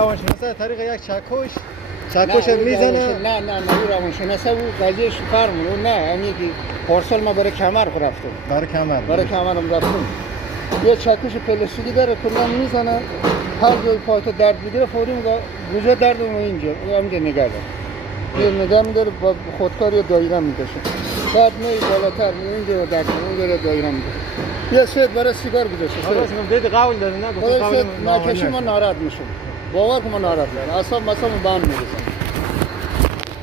روانشناسه طریق یک چکش میزنه. نه او روانشناسه او قضیه فرمون او نه همین که پارسال ما برای کمر رفتم. برای کمرم رفتم. یه چکش پلاستیکی داره کلا میزنه هر جای پایت درد میگیره فوری میگه کجا درد اون اینجا همینجا نگه داره. یه نگه میداره با خودکار دایره میکشه. بعد می بالاتر اینجا درد اونجا دایره میکشه. یه سید برای سیگار گذاشته. خلاص میگم دید قول داره نه گفت قول نکشی ما ناراحت میشم. باور کن ما ناراحت میشم. اصلا مثلا بند میرسم.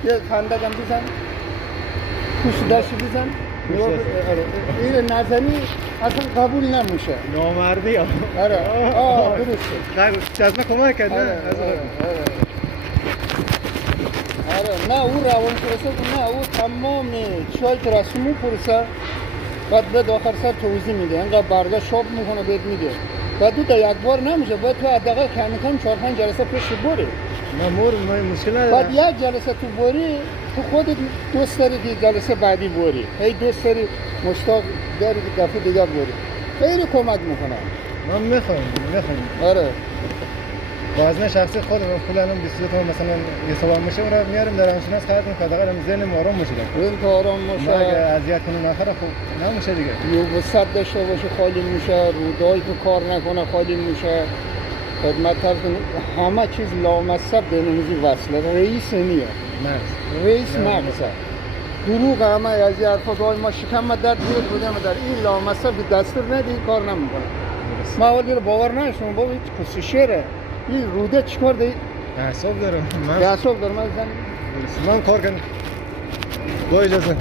یه خنده گم بزن. کوش داشت بزن. این نزنی اصلا قبول نمیشه. نامردی. آره. درسته. جزمه کمک کرد نه. آره نه او روانشناسه نه او تمام چای که رسمو پرسه بعد به آخر سر توضیح میده انقدر برگه شاب میکنه بهت میده بعد تو یک بار نمیشه باید تو حداقل کم 4-5 جلسه پیش بری. نه مور مشکل نداره. بعد یک جلسه تو بری تو خودت دوست داری که جلسه بعدی بری هی دوست داری مشتاق داری که دفعه دیگه بری خیلی کمک میکنه. من میخوام. آره وزن شخصی خودم پول الان 22 تومن مثلا حساب میشه اون رو میاریم در روانشناس خرج میکنه حداقل ذهن آرام میشه. این تو آرام میشه. اگه اذیت کنه آخر خوب نمیشه دیگه. یوبوست داشته باشه خالی میشه رودایی که کار نکنه خالی میشه. خدمت همه چیز لامصب به نمیزی وصله رئیس نیه رئیس مغزه دروغ همه از این حرفا دای ما شکم درد بودم در این لامصب به دستور نده این کار نمیکنه. ما اول رو باور نشون بابا این کسی شیره این روده چیکار ده اعصاب دارم من کار کنم با اجازه